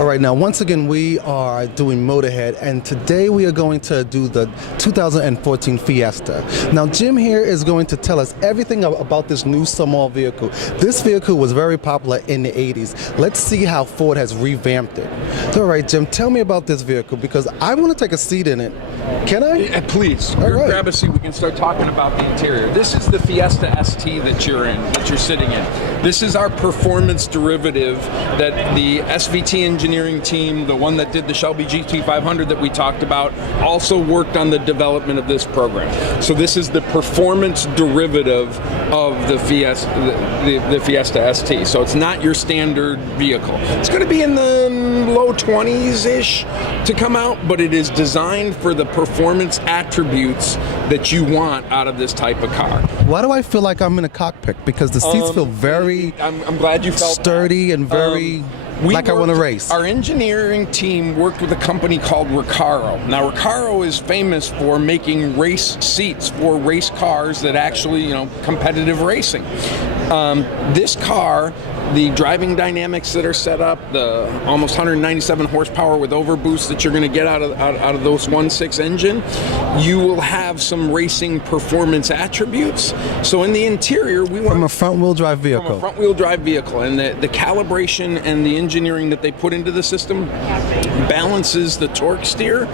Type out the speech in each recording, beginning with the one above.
All right, now once again we are doing Motorhead, and today we are going to do the 2014 Fiesta. Now Jim here is going to tell us everything about this new small vehicle. This vehicle was very popular in the 80s. Let's see how Ford has revamped it. All right, Jim, tell me about this vehicle because I want to take a seat in it. Can I? Yeah, please. All right. Grab a seat. We can start talking about the interior. This is the Fiesta ST that you're in, that you're sitting in. This is our performance derivative that the SVT engineering team, the one that did the Shelby GT500 that we talked about, also worked on the development of this program. So this is the performance derivative of the Fiesta ST. So it's not your standard vehicle. It's going to be in the low 20s-ish to come out, but it is designed for the performance attributes that you want out of this type of car. Why do I feel like I'm in a cockpit? Because the seats feel very I'm glad you felt sturdy and very like I want to race. Our engineering team worked with a company called Recaro. Now Recaro is famous for making race seats for race cars that actually, competitive racing. This car, the driving dynamics that are set up, the almost 197 horsepower with overboost that you're going to get out of those 1.6 engine, you will have some racing performance attributes. So in the interior, we want from a front-wheel drive vehicle. From a front-wheel drive vehicle, and the calibration and the engineering that they put into the system balances the torque steer.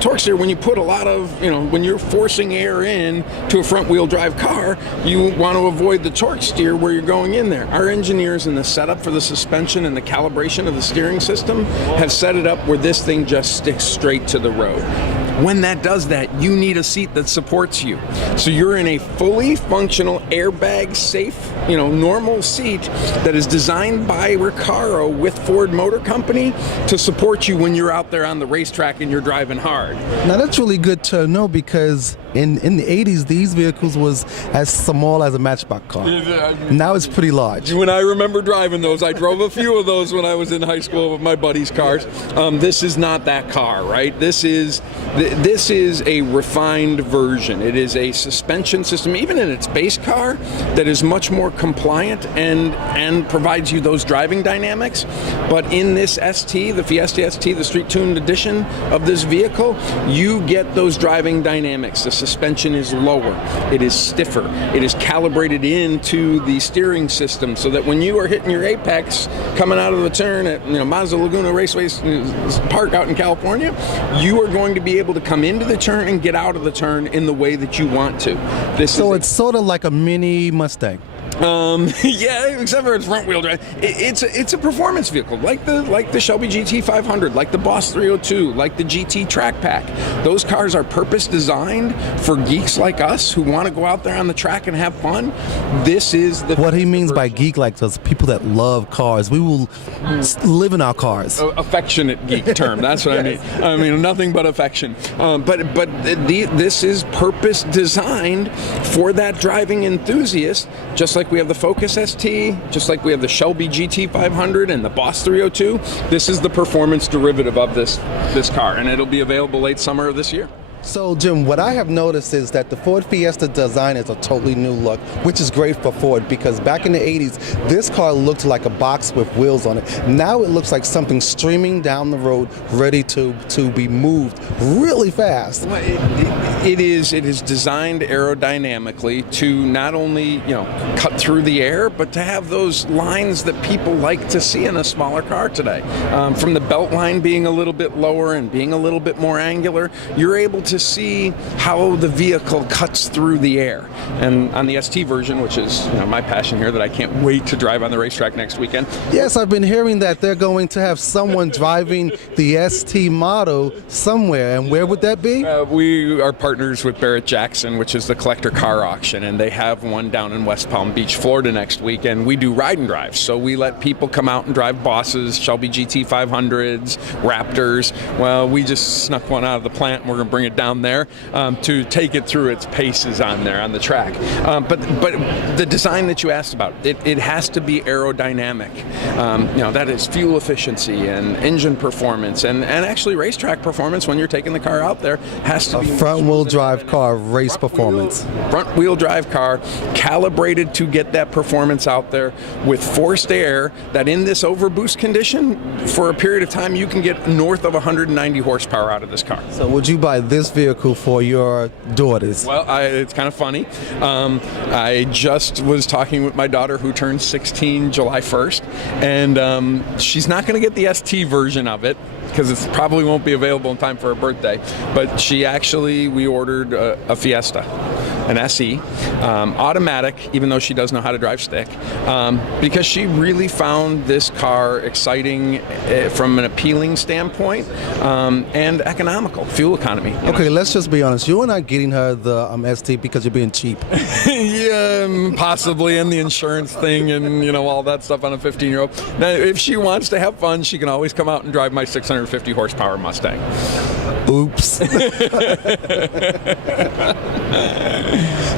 Torque steer, when you put a lot of, when you're forcing air in to a front-wheel drive car, you want to avoid the torque steer where you're going in there. Our engineers in the setup for the suspension and the calibration of the steering system have set it up where this thing just sticks straight to the road. When that does that, you need a seat that supports you. So you're in a fully functional, airbag safe, normal seat that is designed by Recaro with Ford Motor Company to support you when you're out there on the racetrack and you're driving hard. Now that's really good to know because in the 80s, these vehicles was as small as a Matchbox car. Now it's pretty large. When I remember driving those, I drove a few of those when I was in high school with my buddies' cars. This is not that car, right? This is a refined version. It is a suspension system, even in its base car, that is much more compliant and provides you those driving dynamics. But in this ST, the Fiesta ST, the street-tuned edition of this vehicle, you get those driving dynamics. The suspension is lower. It is stiffer. It is calibrated into the steering system so that when you are hitting your apex coming out of the turn at Mazda Laguna Raceway Park out in California, you are going to be able to come into the turn and get out of the turn in the way that you want to. So it's sort of like a mini Mustang. Yeah, except for its front-wheel drive. It's a performance vehicle, like the Shelby GT500, like the Boss 302, like the GT Track Pack. Those cars are purpose designed for geeks like us who want to go out there on the track and have fun. This is what he means by geek like us, people that love cars. We will live in our cars. Affectionate geek term. That's what yes. I mean nothing but affection. This is purpose designed for that driving enthusiast, just like we have the Focus ST, just like we have the Shelby GT500 and the Boss 302. This is the performance derivative of this car, and it'll be available late summer of this year. So Jim, what I have noticed is that the Ford Fiesta design is a totally new look, which is great for Ford because back in the 80s, this car looked like a box with wheels on it. Now it looks like something streaming down the road, ready to be moved really fast. Well, it is designed aerodynamically to not only cut through the air, but to have those lines that people like to see in a smaller car today. From the belt line being a little bit lower and being a little bit more angular, you're able to see how the vehicle cuts through the air. And on the ST version, which is my passion here that I can't wait to drive on the racetrack next weekend. Yes, I've been hearing that they're going to have someone driving the ST model somewhere, and where would that be? We are partners with Barrett Jackson, which is the collector car auction, and they have one down in West Palm Beach, Florida next week, and we do ride and drives. So we let people come out and drive Bosses, Shelby GT500s, Raptors. Well, we just snuck one out of the plant, and we're going to bring it down there to take it through its paces on there on the track. But the design that you asked about, it has to be aerodynamic. That is fuel efficiency and engine performance and actually racetrack performance when you're taking the car out there has to be front-wheel drive car race performance. Front-wheel drive car calibrated to get that performance out there with forced air that in this overboost condition for a period of time you can get north of 190 horsepower out of this car. So would you buy this vehicle for your daughters? Well, it's kind of funny. I just was talking with my daughter who turns 16 July 1st, and she's not going to get the ST version of it because it probably won't be available in time for her birthday. But we ordered a Fiesta, an SE, automatic, even though she does know how to drive stick, because she really found this car exciting from an appealing standpoint and economical, fuel economy. Okay, let's just be honest. You are not getting her the ST because you're being cheap. Yeah, possibly, and the insurance thing and all that stuff on a 15-year-old. Now, if she wants to have fun, she can always come out and drive my 650 horsepower Mustang. Oops.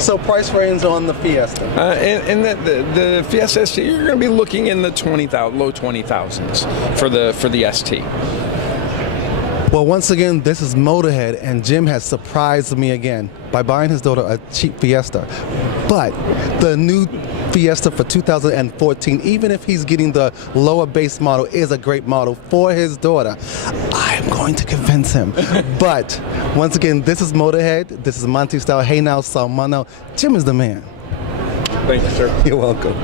So price range on the Fiesta? And the Fiesta ST, you're going to be looking in the low 20,000s for the ST. Well, once again, this is Motorhead, and Jim has surprised me again by buying his daughter a cheap Fiesta. But the new Fiesta for 2014, even if he's getting the lower base model, is a great model for his daughter. I'm going to convince him. But once again, this is Motorhead. This is MonteysStyle. Hey now, Salmano. Jim is the man. Thank you, sir. You're welcome.